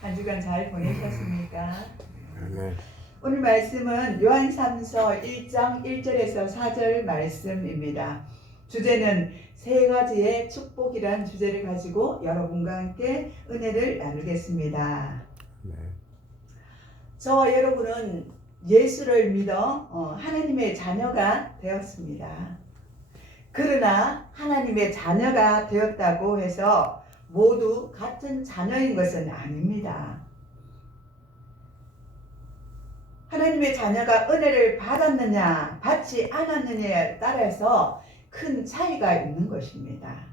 한 주간 잘 보내셨습니까? 네. 오늘 말씀은 요한 3서 1장 1절에서 4절 말씀입니다. 주제는 세 가지의 축복이란 주제를 가지고 여러분과 함께 은혜를 나누겠습니다. 네. 저와 여러분은 예수를 믿어 하나님의 자녀가 되었습니다. 그러나 하나님의 자녀가 되었다고 해서 모두 같은 자녀인 것은 아닙니다. 하나님의 자녀가 은혜를 받았느냐 받지 않았느냐에 따라서 큰 차이가 있는 것입니다.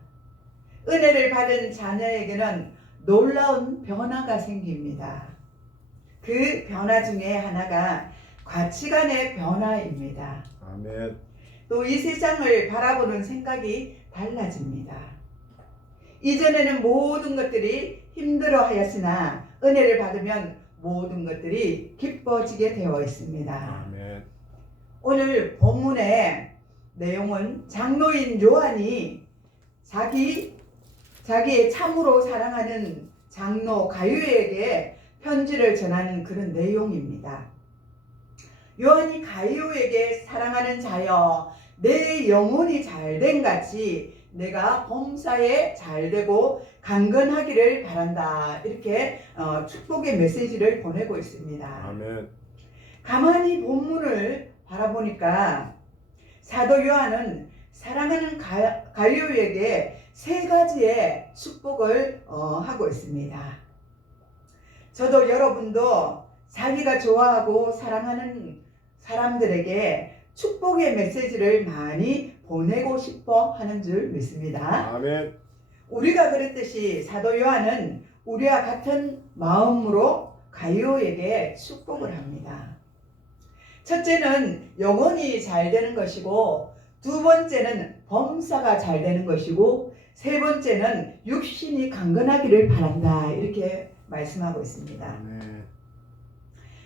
은혜를 받은 자녀에게는 놀라운 변화가 생깁니다. 그 변화 중에 하나가 가치관의 변화입니다. 아멘. 또 이 세상을 바라보는 생각이 달라집니다. 이전에는 모든 것들이 힘들어 하였으나 은혜를 받으면 모든 것들이 기뻐지게 되어 있습니다. 아멘. 오늘 본문의 내용은 장로인 요한이 자기의 참으로 사랑하는 장로 가룟에게 편지를 전하는 그런 내용입니다. 요한이 가룟에게 사랑하는 자여 내 영혼이 잘된 같이 내가 범사에 잘되고 강건하기를 바란다. 이렇게 축복의 메시지를 보내고 있습니다. 아멘. 가만히 본문을 바라보니까 사도 요한은 사랑하는 가룟에게 세 가지의 축복을 하고 있습니다. 저도 여러분도 자기가 좋아하고 사랑하는 사람들에게 축복의 메시지를 많이 보내고 싶어 하는 줄 믿습니다. 아멘. 우리가 그랬듯이 사도 요한은 우리와 같은 마음으로 가룟에게 축복을 합니다. 첫째는 영혼이 잘 되는 것이고, 두 번째는 범사가 잘 되는 것이고, 세 번째는 육신이 강건하기를 바란다. 이렇게 말씀하고 있습니다. 아멘.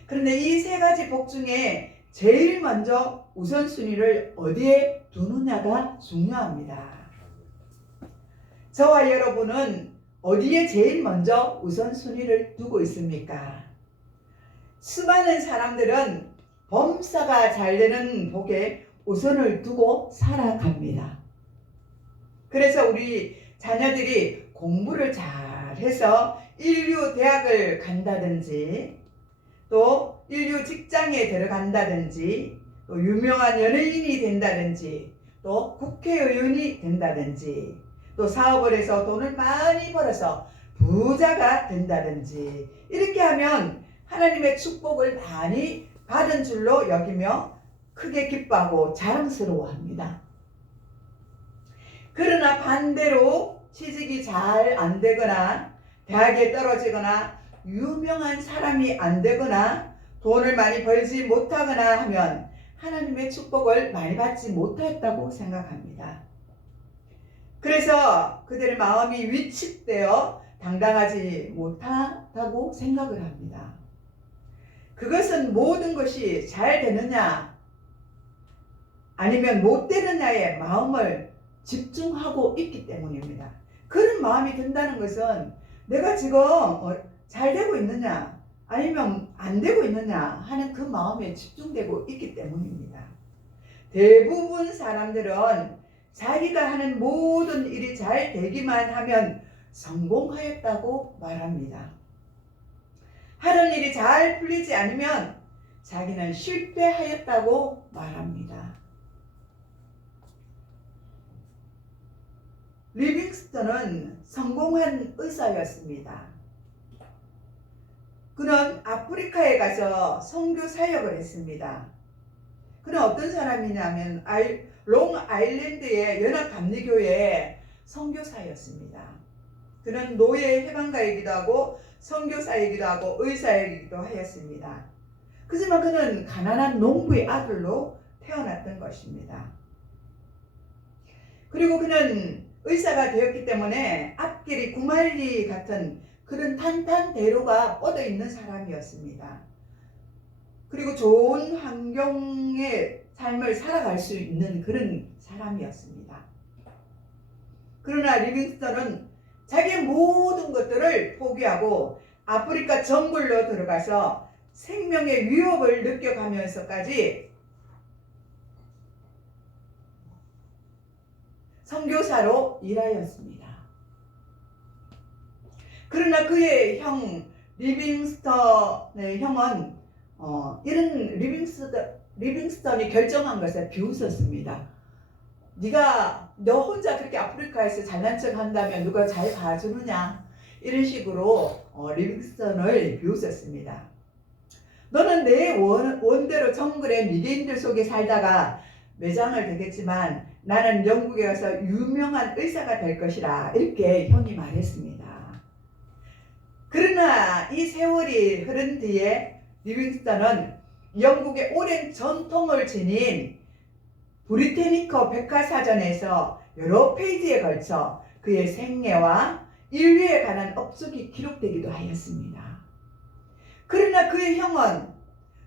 그런데 이 세 가지 복 중에 제일 먼저 우선순위를 어디에 두느냐가 중요합니다. 저와 여러분은 어디에 제일 먼저 우선순위를 두고 있습니까? 수많은 사람들은 범사가 잘 되는 복에 우선을 두고 살아갑니다. 그래서 우리 자녀들이 공부를 잘해서 인류 대학을 간다든지, 또 인류 직장에 들어간다든지, 또 유명한 연예인이 된다든지, 또 국회의원이 된다든지, 또 사업을 해서 돈을 많이 벌어서 부자가 된다든지, 이렇게 하면 하나님의 축복을 많이 받은 줄로 여기며 크게 기뻐하고 자랑스러워합니다. 그러나 반대로 취직이 잘 안 되거나 대학에 떨어지거나 유명한 사람이 안 되거나 돈을 많이 벌지 못하거나 하면 하나님의 축복을 많이 받지 못했다고 생각합니다. 그래서 그들의 마음이 위축되어 당당하지 못하다고 생각을 합니다. 그것은 모든 것이 잘 되느냐 아니면 못 되느냐에 마음을 집중하고 있기 때문입니다. 그런 마음이 든다는 것은 내가 지금 잘 되고 있느냐 아니면 안 되고 있느냐 하는 그 마음에 집중되고 있기 때문입니다. 대부분 사람들은 자기가 하는 모든 일이 잘 되기만 하면 성공하였다고 말합니다. 하는 일이 잘 풀리지 않으면 자기는 실패하였다고 말합니다. 리빙스턴은 성공한 의사였습니다. 그는 아프리카에 가서 선교 사역을 했습니다. 그는 어떤 사람이냐면 롱아일랜드의 연합감리교회의 선교사였습니다. 그는 노예 해방가이기도 하고 선교사이기도 하고 의사이기도 하였습니다. 그렇지만 그는 가난한 농부의 아들로 태어났던 것입니다. 그리고 그는 의사가 되었기 때문에 앞길이 구말리 같은 그런 탄탄대로가 뻗어 있는 사람이었습니다. 그리고 좋은 환경의 삶을 살아갈 수 있는 그런 사람이었습니다. 그러나 리빙스턴은 자기의 모든 것들을 포기하고 아프리카 정글로 들어가서 생명의 위협을 느껴가면서까지 선교사로 일하였습니다. 그러나 그의 형 리빙스턴의 형은 이런 리빙스턴이 결정한 것에 비웃었습니다. 너 혼자 그렇게 아프리카에서 잘난 척 한다면 누가 잘 봐주느냐, 이런 식으로 리빙스턴을 비웃었습니다. 너는 내 원대로 정글의 미개인들 속에 살다가 매장을 되겠지만 나는 영국에 가서 유명한 의사가 될 것이라, 이렇게 형이 말했습니다. 그러나 이 세월이 흐른 뒤에 리빙스턴은 영국의 오랜 전통을 지닌 브리테니커 백과사전에서 여러 페이지에 걸쳐 그의 생애와 인류에 관한 업적이 기록되기도 하였습니다. 그러나 그의 형은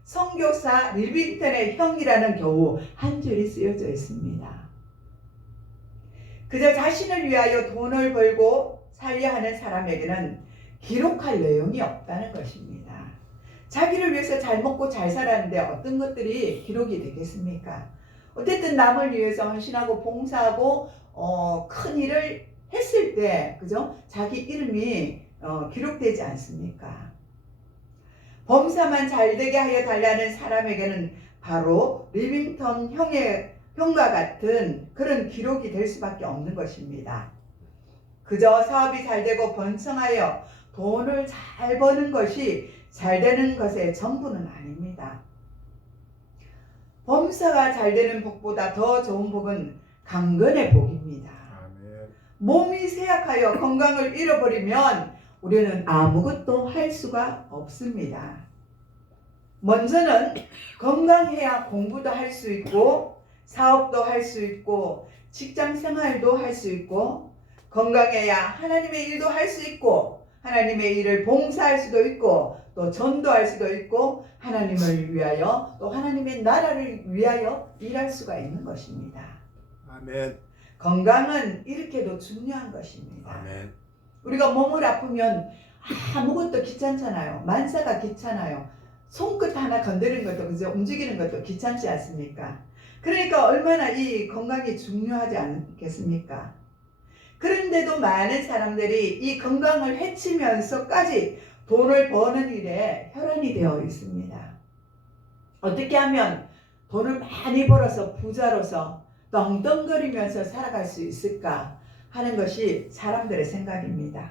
선교사 리빙턴의 형이라는 겨우 한 줄이 쓰여져 있습니다. 그저 자신을 위하여 돈을 벌고 살려 하는 사람에게는 기록할 내용이 없다는 것입니다. 자기를 위해서 잘 먹고 잘 살았는데 어떤 것들이 기록이 되겠습니까? 어쨌든 남을 위해서 헌신하고 봉사하고 큰 일을 했을 때, 그죠? 자기 이름이 기록되지 않습니까? 범사만 잘되게 하여 달라는 사람에게는 바로 리빙턴 형과 같은 그런 기록이 될 수밖에 없는 것입니다. 그저 사업이 잘되고 번성하여 돈을 잘 버는 것이 잘되는 것의 전부는 아닙니다. 범사가 잘되는 복보다 더 좋은 복은 강건의 복입니다. 아멘. 몸이 쇠약하여 건강을 잃어버리면 우리는 아무것도 할 수가 없습니다. 먼저는 건강해야 공부도 할 수 있고 사업도 할 수 있고 직장 생활도 할 수 있고, 건강해야 하나님의 일도 할 수 있고 하나님의 일을 봉사할 수도 있고 또 전도할 수도 있고 하나님을 위하여 또 하나님의 나라를 위하여 일할 수가 있는 것입니다. 아멘. 건강은 이렇게도 중요한 것입니다. 아멘. 우리가 몸을 아프면 아무것도 귀찮잖아요. 만사가 귀찮아요. 손끝 하나 건드리는 것도, 그죠? 움직이는 것도 귀찮지 않습니까? 그러니까 얼마나 이 건강이 중요하지 않겠습니까? 그런데도 많은 사람들이 이 건강을 해치면서까지 돈을 버는 일에 혈안이 되어 있습니다. 어떻게 하면 돈을 많이 벌어서 부자로서 떵떵거리면서 살아갈 수 있을까 하는 것이 사람들의 생각입니다.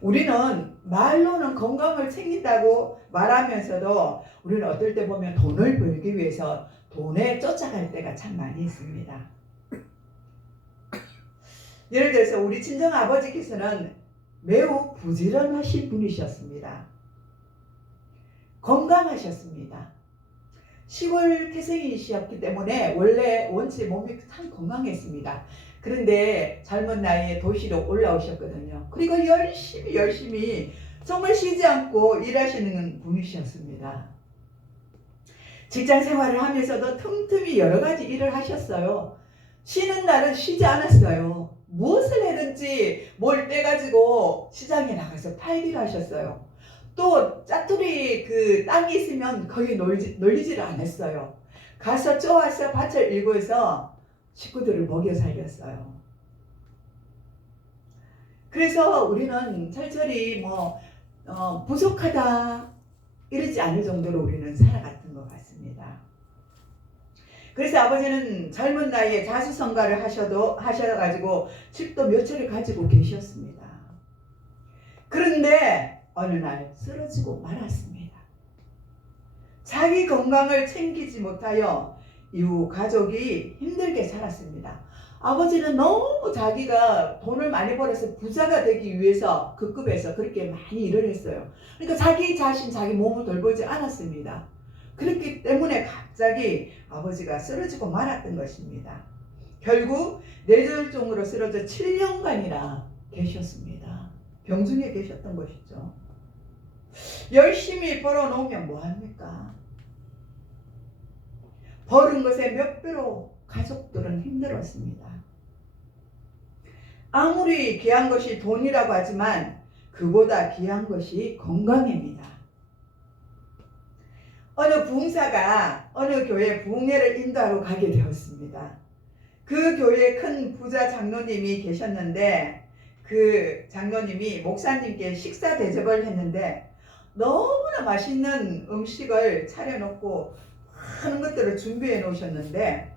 우리는 말로는 건강을 챙긴다고 말하면서도 우리는 어떨 때 보면 돈을 벌기 위해서 돈에 쫓아갈 때가 참 많이 있습니다. 예를 들어서 우리 친정아버지께서는 매우 부지런하신 분이셨습니다. 건강하셨습니다. 시골 태생이셨기 때문에 원체 몸이 참 건강했습니다. 그런데 젊은 나이에 도시로 올라오셨거든요. 그리고 열심히 정말 쉬지 않고 일하시는 분이셨습니다. 직장 생활을 하면서도 틈틈이 여러 가지 일을 하셨어요. 쉬는 날은 쉬지 않았어요. 무엇을 해든지 뭘 떼가지고 시장에 나가서 팔기를 하셨어요. 또 짜투리 그 땅이 있으면 거기 놀리지를 않았어요. 가서 쪼아서 밭을 일구어서 식구들을 먹여 살렸어요. 그래서 우리는 철저히 부족하다 이러지 않을 정도로 우리는 살아갔던 것 같습니다. 그래서 아버지는 젊은 나이에 자수성가를 하셔가지고 집도 몇 채를 가지고 계셨습니다. 그런데 어느 날 쓰러지고 말았습니다. 자기 건강을 챙기지 못하여 이후 가족이 힘들게 살았습니다. 아버지는 너무 자기가 돈을 많이 벌어서 부자가 되기 위해서 그 급에서 그렇게 많이 일을 했어요. 그러니까 자기 자신, 자기 몸을 돌보지 않았습니다. 그렇기 때문에 갑자기 아버지가 쓰러지고 말았던 것입니다. 결국 뇌졸중으로 쓰러져 7년간이나 계셨습니다. 병중에 계셨던 것이죠. 열심히 벌어놓으면 뭐합니까? 벌은 것의 몇 배로 가족들은 힘들었습니다. 아무리 귀한 것이 돈이라고 하지만 그 그보다 귀한 것이 건강입니다. 어느 부흥사가 어느 교회 부흥회를 인도하러 가게 되었습니다. 그 교회에 큰 부자 장로님이 계셨는데 그 장로님이 목사님께 식사 대접을 했는데 너무나 맛있는 음식을 차려놓고 많은 것들을 준비해 놓으셨는데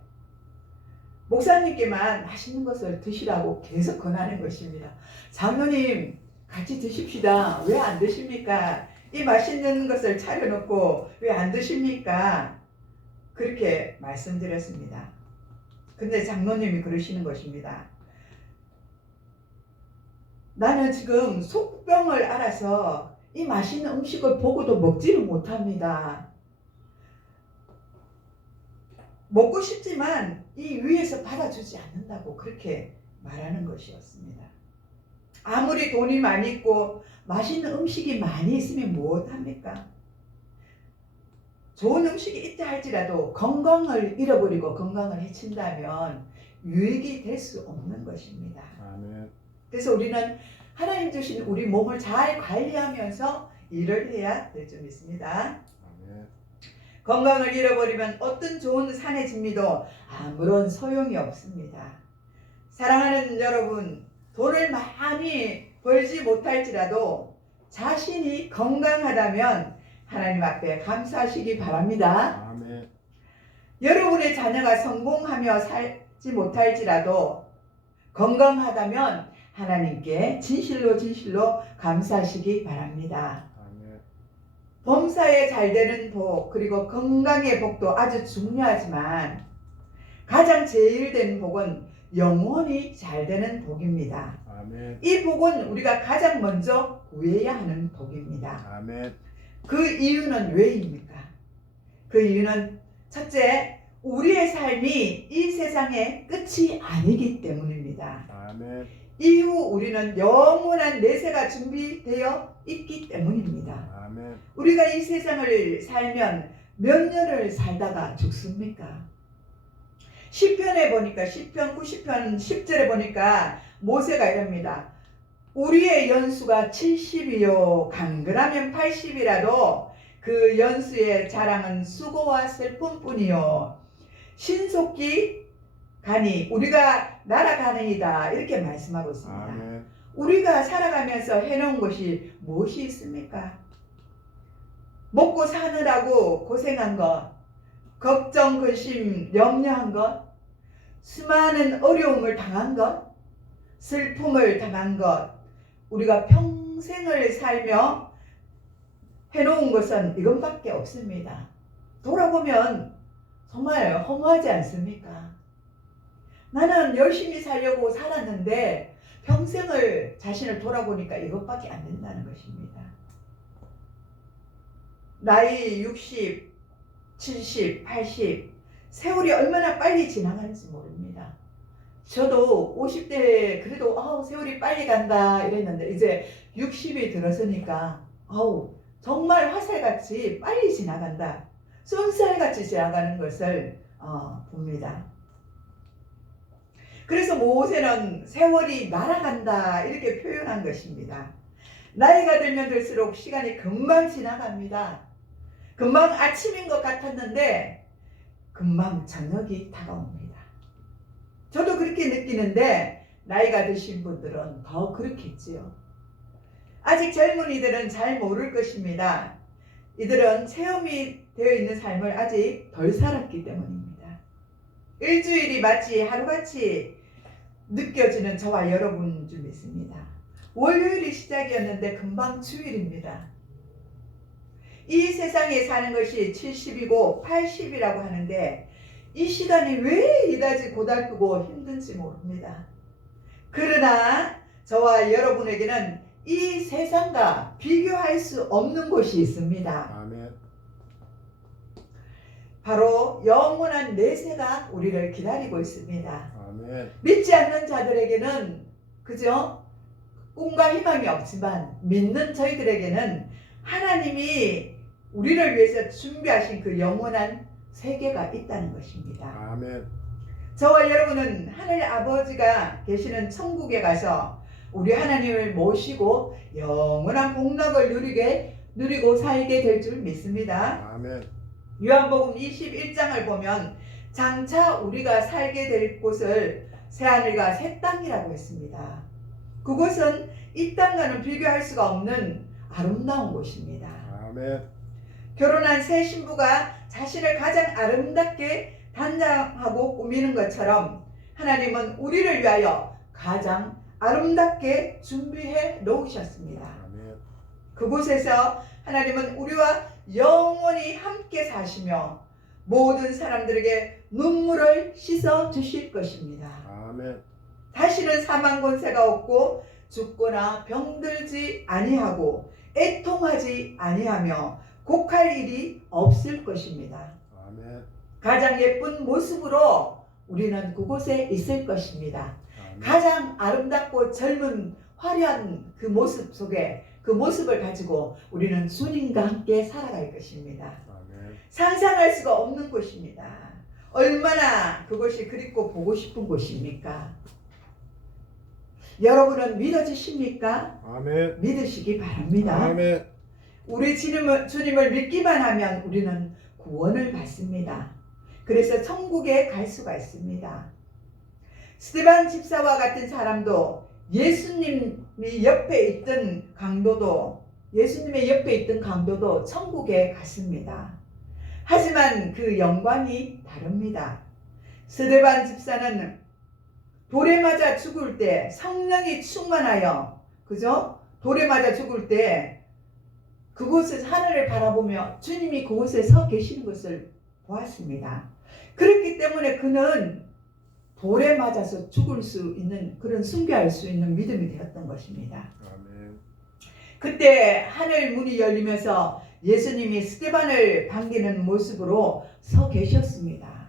목사님께만 맛있는 것을 드시라고 계속 권하는 것입니다. 장로님 같이 드십시다. 왜 안 드십니까? 이 맛있는 것을 차려놓고 왜 안 드십니까? 그렇게 말씀드렸습니다. 근데 장로님이 그러시는 것입니다. 나는 지금 속병을 알아서 이 맛있는 음식을 보고도 먹지를 못합니다. 먹고 싶지만 이 위에서 받아주지 않는다고 그렇게 말하는 것이었습니다. 아무리 돈이 많이 있고 맛있는 음식이 많이 있으면 무엇합니까? 좋은 음식이 있다 할지라도 건강을 잃어버리고 건강을 해친다면 유익이 될 수 없는 것입니다. 아멘. 그래서 우리는 하나님 주신 우리 몸을 잘 관리하면서 일을 해야 될 줄 믿습니다. 아멘. 건강을 잃어버리면 어떤 좋은 산의 진미도 아무런 소용이 없습니다. 사랑하는 여러분, 돈을 많이 벌지 못할지라도 자신이 건강하다면 하나님 앞에 감사하시기 바랍니다. 아멘. 여러분의 자녀가 성공하며 살지 못할지라도 건강하다면 하나님께 진실로 감사하시기 바랍니다. 아멘. 범사에 잘 되는 복 그리고 건강의 복도 아주 중요하지만 가장 제일 된 복은 영혼이 잘 되는 복입니다. 아멘. 이 복은 우리가 가장 먼저 구해야 하는 복입니다. 아멘. 그 이유는 왜입니까? 그 이유는 첫째, 우리의 삶이 이 세상의 끝이 아니기 때문입니다. 아멘. 이후 우리는 영원한 내세가 준비되어 있기 때문입니다. 아멘. 우리가 이 세상을 살면 몇 년을 살다가 죽습니까? 시편에 보니까 시편 90편 10절에 보니까 모세가 이럽니다. 우리의 연수가 70이요 강건하면 80이라도 그 연수의 자랑은 수고와 슬픔뿐이요 신속히 가니 우리가 날아가느이다 이렇게 말씀하고 있습니다. 아멘. 우리가 살아가면서 해놓은 것이 무엇이 있습니까? 먹고 사느라고 고생한 것, 걱정, 근심, 염려한 것, 수많은 어려움을 당한 것, 슬픔을 당한 것, 우리가 평생을 살며 해놓은 것은 이것밖에 없습니다. 돌아보면 정말 허무하지 않습니까? 나는 열심히 살려고 살았는데 평생을 자신을 돌아보니까 이것밖에 안 된다는 것입니다. 나이 60, 70, 80 세월이 얼마나 빨리 지나가는지 모릅니다. 저도 50대 그래도 세월이 빨리 간다 이랬는데 이제 60이 들어서니까 정말 화살같이 빨리 지나간다. 쏜살같이 지나가는 것을 봅니다. 그래서 모세는 세월이 날아간다 이렇게 표현한 것입니다. 나이가 들면 들수록 시간이 금방 지나갑니다. 금방 아침인 것 같았는데 금방 저녁이 다가옵니다. 저도 그렇게 느끼는데 나이가 드신 분들은 더 그렇겠지요. 아직 젊은이들은 잘 모를 것입니다. 이들은 체험이 되어 있는 삶을 아직 덜 살았기 때문입니다. 일주일이 마치 하루같이 느껴지는 저와 여러분 줄 믿습니다. 월요일이 시작이었는데 금방 주일입니다. 이 세상에 사는 것이 70이고 80이라고 하는데 이 시간이 왜 이다지 고달프고 힘든지 모릅니다. 그러나 저와 여러분에게는 이 세상과 비교할 수 없는 것이 있습니다. 아멘. 바로 영원한 내세가 우리를 기다리고 있습니다. 아멘. 믿지 않는 자들에게는 그죠? 꿈과 희망이 없지만 믿는 저희들에게는 하나님이 우리를 위해서 준비하신 그 영원한 세계가 있다는 것입니다. 아멘. 저와 여러분은 하늘 아버지가 계시는 천국에 가서 우리 하나님을 모시고 영원한 복락을 누리고 살게 될 줄 믿습니다. 아멘. 요한복음 21장을 보면 장차 우리가 살게 될 곳을 새하늘과 새 땅이라고 했습니다. 그곳은 이 땅과는 비교할 수가 없는 아름다운 곳입니다. 아멘. 결혼한 새 신부가 자신을 가장 아름답게 단장하고 꾸미는 것처럼 하나님은 우리를 위하여 가장 아름답게 준비해 놓으셨습니다. 아멘. 그곳에서 하나님은 우리와 영원히 함께 사시며 모든 사람들에게 눈물을 씻어 주실 것입니다. 아멘. 다시는 사망 권세가 없고 죽거나 병들지 아니하고 애통하지 아니하며 곡할 일이 없을 것입니다. 아멘. 가장 예쁜 모습으로 우리는 그곳에 있을 것입니다. 아멘. 가장 아름답고 젊은 화려한 그 모습 속에 그 모습을 가지고 우리는 주님과 함께 살아갈 것입니다. 아멘. 상상할 수가 없는 곳입니다. 얼마나 그곳이 그립고 보고 싶은 곳입니까? 여러분은 믿어지십니까? 아멘. 믿으시기 바랍니다. 아멘. 우리 주님을 믿기만 하면 우리는 구원을 받습니다. 그래서 천국에 갈 수가 있습니다. 스데반 집사와 같은 사람도 예수님의 옆에 있던 강도도 천국에 갔습니다. 하지만 그 영광이 다릅니다. 스데반 집사는 돌에 맞아 죽을 때 성령이 충만하여 돌에 맞아 죽을 때 그곳에서 하늘을 바라보며 주님이 그곳에 서 계시는 것을 보았습니다. 그렇기 때문에 그는 돌에 맞아서 죽을 수 있는 그런 숭배할 수 있는 믿음이 되었던 것입니다. 아멘. 그때 하늘 문이 열리면서 예수님이 스데반을 반기는 모습으로 서 계셨습니다.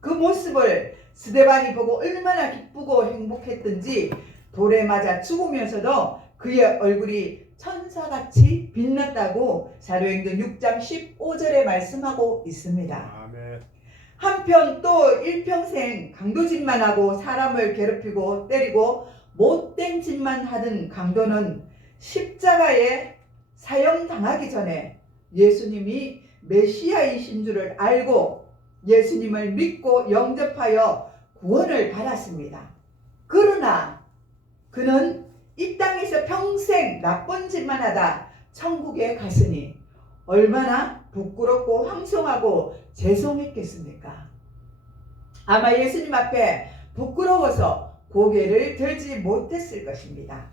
그 모습을 스데반이 보고 얼마나 기쁘고 행복했던지 돌에 맞아 죽으면서도 그의 얼굴이 천사같이 빛났다고 사도행전 6장 15절에 말씀하고 있습니다. 아멘. 한편 또 일평생 강도짓만 하고 사람을 괴롭히고 때리고 못된 짓만 하던 강도는 십자가에 사형당하기 전에 예수님이 메시아이신 줄을 알고 예수님을 믿고 영접하여 구원을 받았습니다. 그러나 그는 이 땅에서 평생 나쁜 짓만 하다 천국에 갔으니 얼마나 부끄럽고 황송하고 죄송했겠습니까? 아마 예수님 앞에 부끄러워서 고개를 들지 못했을 것입니다.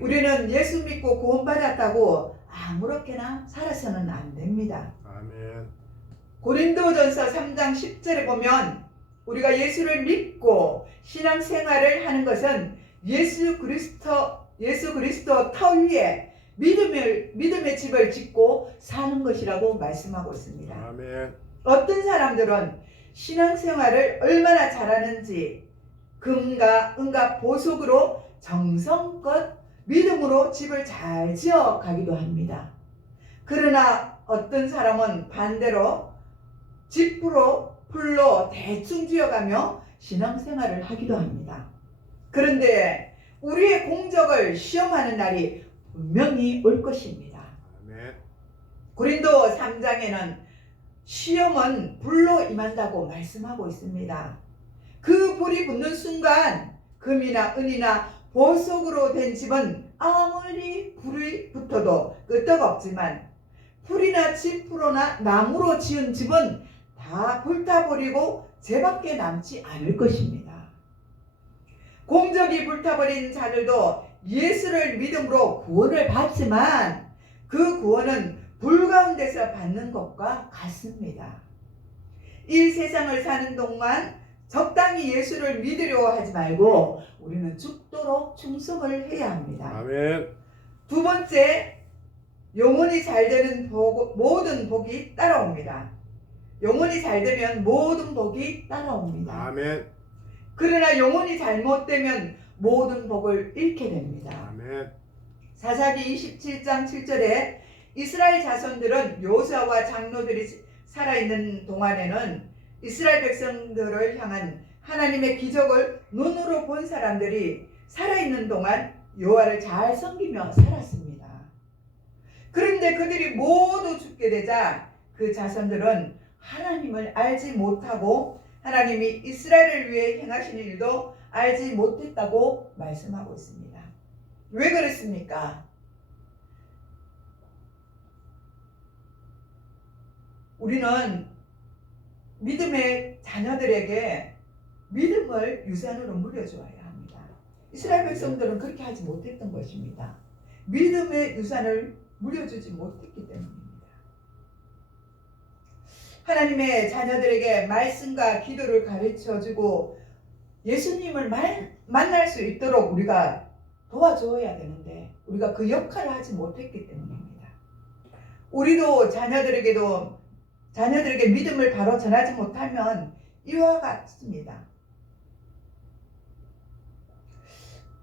우리는 예수 믿고 구원받았다고 아무렇게나 살아서는 안 됩니다. 아멘. 고린도전서 3장 10절에 보면 우리가 예수를 믿고 신앙생활을 하는 것은 예수 그리스도 터 위에 믿음의 집을 짓고 사는 것이라고 말씀하고 있습니다. 아멘. 어떤 사람들은 신앙생활을 얼마나 잘하는지 금과 은과 보석으로 정성껏 믿음으로 집을 잘 지어 가기도 합니다. 그러나 어떤 사람은 반대로 집으로 풀로 대충 지어가며 신앙생활을 하기도 합니다. 그런데 우리의 공적을 시험하는 날이 분명히 올 것입니다. 아멘. 고린도 3장에는 시험은 불로 임한다고 말씀하고 있습니다. 그 불이 붙는 순간 금이나 은이나 보석으로 된 집은 아무리 불이 붙어도 끄떡없지만 풀이나 지푸로나 나무로 지은 집은 다 불타버리고 죄밖에 남지 않을 것입니다. 공적이 불타버린 자들도 예수를 믿음으로 구원을 받지만 그 구원은 불 가운데서 받는 것과 같습니다. 이 세상을 사는 동안 적당히 예수를 믿으려 하지 말고 우리는 죽도록 충성을 해야 합니다. 아멘. 두 번째, 영혼이 잘 되는 모든 복이 따라옵니다. 영혼이 잘 되면 모든 복이 따라옵니다. 아멘. 그러나 영혼이 잘못되면 모든 복을 잃게 됩니다. 아멘. 사사기 27장 7절에 이스라엘 자손들은 요수아와 장로들이 살아있는 동안에는 이스라엘 백성들을 향한 하나님의 기적을 눈으로 본 사람들이 살아있는 동안 여호와를 잘 섬기며 살았습니다. 그런데 그들이 모두 죽게 되자 그 자손들은 하나님을 알지 못하고 하나님이 이스라엘을 위해 행하시는 일도 알지 못했다고 말씀하고 있습니다. 왜 그랬습니까? 우리는 믿음의 자녀들에게 믿음을 유산으로 물려주어야 합니다. 이스라엘 백성들은 그렇게 하지 못했던 것입니다. 믿음의 유산을 물려주지 못했기 때문입니다. 하나님의 자녀들에게 말씀과 기도를 가르쳐주고 예수님을 만날 수 있도록 우리가 도와줘야 되는데 우리가 그 역할을 하지 못했기 때문입니다. 우리도 자녀들에게 믿음을 바로 전하지 못하면 이와 같습니다.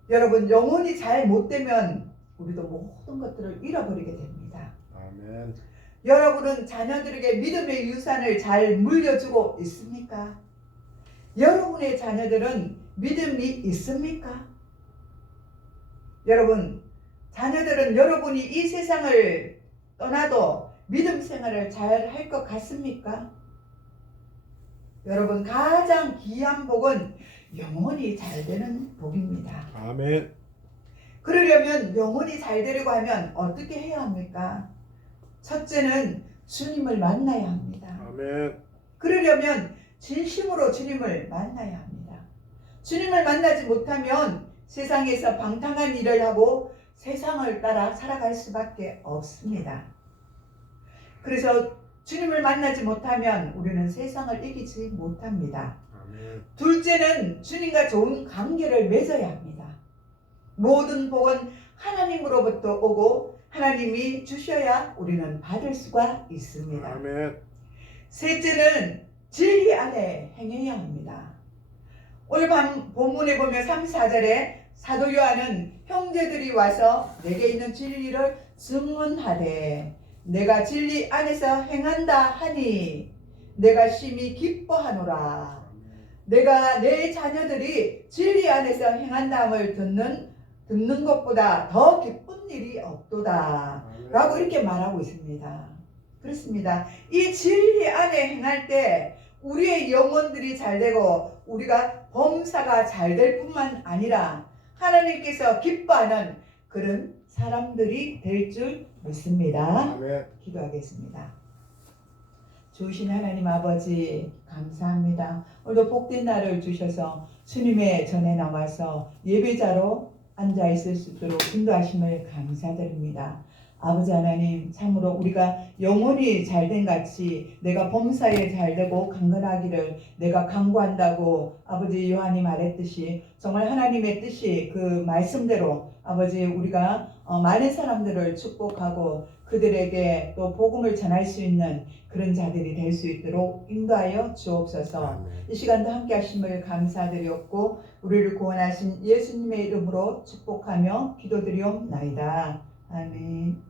여러분, 영혼이 잘 못되면 우리도 모든 것들을 잃어버리게 됩니다. 아멘. 여러분은 자녀들에게 믿음의 유산을 잘 물려주고 있습니까? 여러분의 자녀들은 믿음이 있습니까? 여러분, 자녀들은 여러분이 이 세상을 떠나도 믿음 생활을 잘 할 것 같습니까? 여러분, 가장 귀한 복은 영혼이 잘 되는 복입니다. 아멘. 그러려면 영혼이 잘 되려고 하면 어떻게 해야 합니까? 첫째는 주님을 만나야 합니다. 아멘. 그러려면 진심으로 주님을 만나야 합니다. 주님을 만나지 못하면 세상에서 방탕한 일을 하고 세상을 따라 살아갈 수밖에 없습니다. 그래서 주님을 만나지 못하면 우리는 세상을 이기지 못합니다. 아멘. 둘째는 주님과 좋은 관계를 맺어야 합니다. 모든 복은 하나님으로부터 오고 하나님이 주셔야 우리는 받을 수가 있습니다. 아멘. 셋째는 진리 안에 행해야 합니다. 오늘 밤 본문에 보면 3, 4절에 사도 요한은 형제들이 와서 내게 있는 진리를 증언하되 내가 진리 안에서 행한다 하니 내가 심히 기뻐하노라. 내가 내 자녀들이 진리 안에서 행한다함을 듣는 것보다 더 기쁜 일이 없도다 라고 이렇게 말하고 있습니다. 그렇습니다. 이 진리 안에 행할 때 우리의 영혼들이 잘 되고 우리가 범사가 잘 될 뿐만 아니라 하나님께서 기뻐하는 그런 사람들이 될 줄 믿습니다. 아멘. 기도하겠습니다. 주신 하나님 아버지 감사합니다. 오늘도 복된 날을 주셔서 주님의 전에 나와서 예배자로 앉아 있을 수 있도록 인도하심을 감사드립니다. 아버지 하나님, 참으로 우리가 영혼이 잘된 같이 내가 범사에 잘되고 강건하기를 내가 간구한다고 아버지 요한이 말했듯이 정말 하나님의 뜻이 그 말씀대로 아버지 우리가 많은 사람들을 축복하고 그들에게 또 복음을 전할 수 있는 그런 자들이 될 수 있도록 인도하여 주옵소서. 아멘. 이 시간도 함께 하심을 감사드렸고 우리를 구원하신 예수님의 이름으로 축복하며 기도드리옵나이다. 아멘.